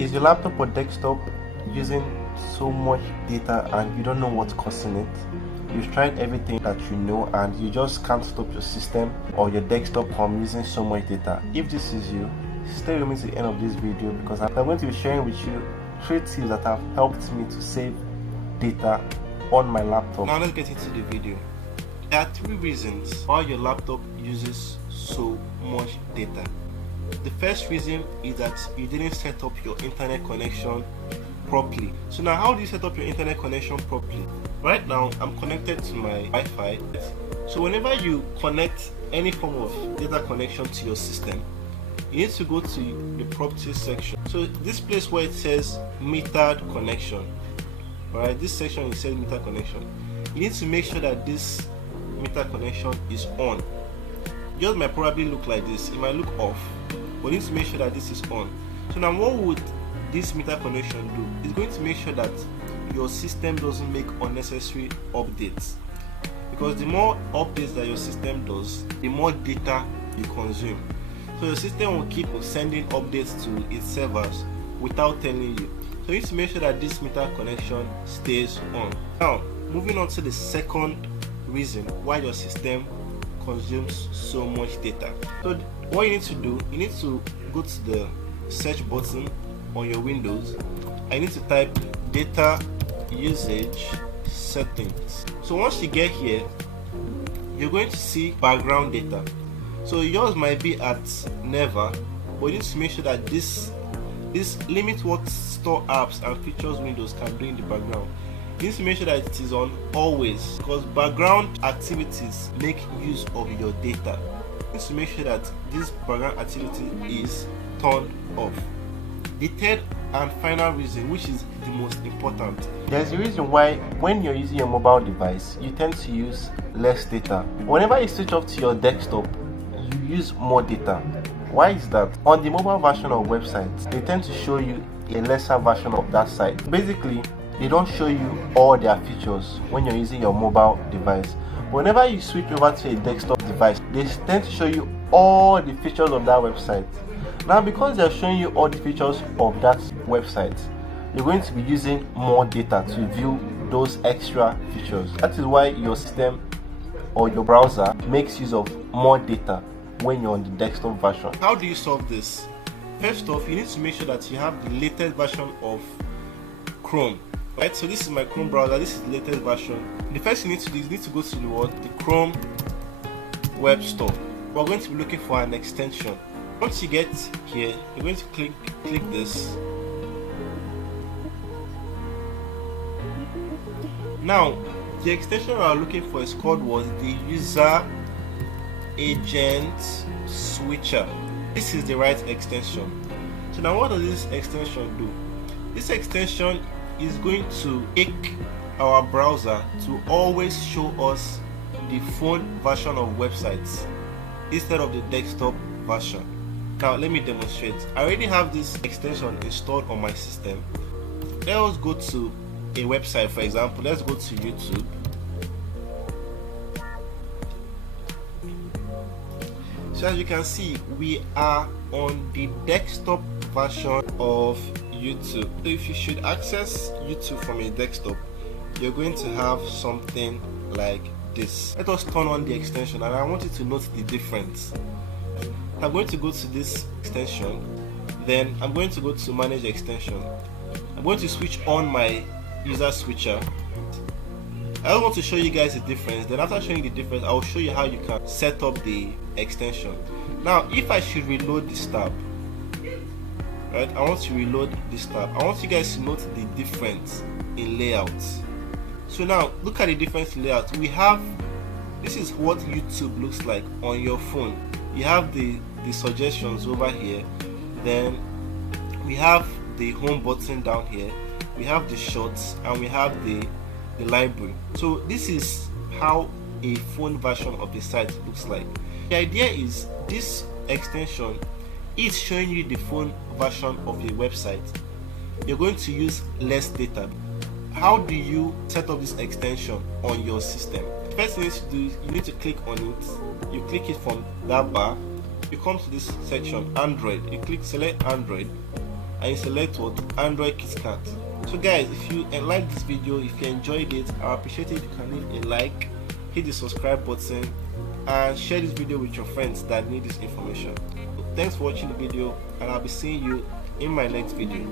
Is your laptop or desktop using so much data and you don't know what's causing it? You've tried everything that you know and you just can't stop your system or your desktop from using so much data. If this is you, stay with me to the end of this video because I'm going to be sharing with you 3 tips that have helped me to save data on my laptop. Now let's get into the video. There are 3 reasons why your laptop uses so much data. The first reason is that you didn't set up your internet connection properly. So now, how do you set up your internet connection properly? Right now I'm connected to my Wi-Fi. So whenever you connect any form of data connection to your system, you need to go to the properties section. So this place where it says metered connection, alright, this section it says metered connection. You need to make sure that this metered connection is on. Yours might probably look like this, it might look off, but you need to make sure that this is on. So now what would this meter connection do? It's going to make sure that your system doesn't make unnecessary updates, because the more updates that your system does, the more data you consume. So your system will keep sending updates to its servers without telling you. So you need to make sure that this meter connection stays on. Now moving on to the second reason why your system consumes so much data. So what you need to do, you need to go to the search button on your Windows and you need to type data usage settings. So once you get here, you're going to see background data. So yours might be at never, but you need to make sure that this limit what store apps and features Windows can do in the background. You need to make sure that it is on always, because background activities make use of your data. You need to make sure that this background activity is turned off. The third and final reason, which is the most important, there's a reason why when you're using your mobile device you tend to use less data. Whenever you switch off to your desktop, you use more data. Why is that? On the mobile version of websites, they tend to show you a lesser version of that site. Basically, they don't show you all their features when you're using your mobile device. Whenever you switch over to a desktop device, they tend to show you all the features of that website. Now, because they're showing you all the features of that website, you're going to be using more data to view those extra features. That is why your system or your browser makes use of more data when you're on the desktop version. How do you solve this? First off, you need to make sure that you have the latest version of Chrome. Right, so this is my Chrome browser, this is the latest version. The first thing you need to do is you need to go to the Chrome Web Store. We're going to be looking for an extension. Once you get here, you're going to click this. Now, the extension we are looking for is called the User Agent Switcher. This is the right extension. So now what does this extension do? This extension is going to make our browser to always show us the phone version of websites instead of the desktop version. Now let me demonstrate. I already have this extension installed on my system. Let us go to a website. For example, let's go to YouTube. So as you can see, we are on the desktop version of YouTube. So if you should access YouTube from a desktop, you're going to have something like this. Let us turn on the extension and I want you to note the difference. I'm going to go to this extension, then I'm going to go to manage extension. I'm going to switch on my user switcher. I just want to show you guys the difference. Then after showing the difference, I'll show you how you can set up the extension. Now if I should reload this tab, right, I want to reload this tab. I want you guys to note the difference in layout. So now look at the difference in layout. We have, this is what YouTube looks like on your phone. You have the suggestions over here, then we have the home button down here, we have the shorts, and we have the library. So this is how a phone version of the site looks like. The idea is this extension is showing you the phone version of the website. You're going to use less data. How do you set up this extension on your system? The first thing you need to do is you need to click on it. You click it from that bar, you come to this section Android, you click select Android, and you select what? Android KitKat. So guys, if you like this video, if you enjoyed it, I appreciate it if you can leave a like, hit the subscribe button, and share this video with your friends that need this information. So thanks for watching the video, and I'll be seeing you in my next video.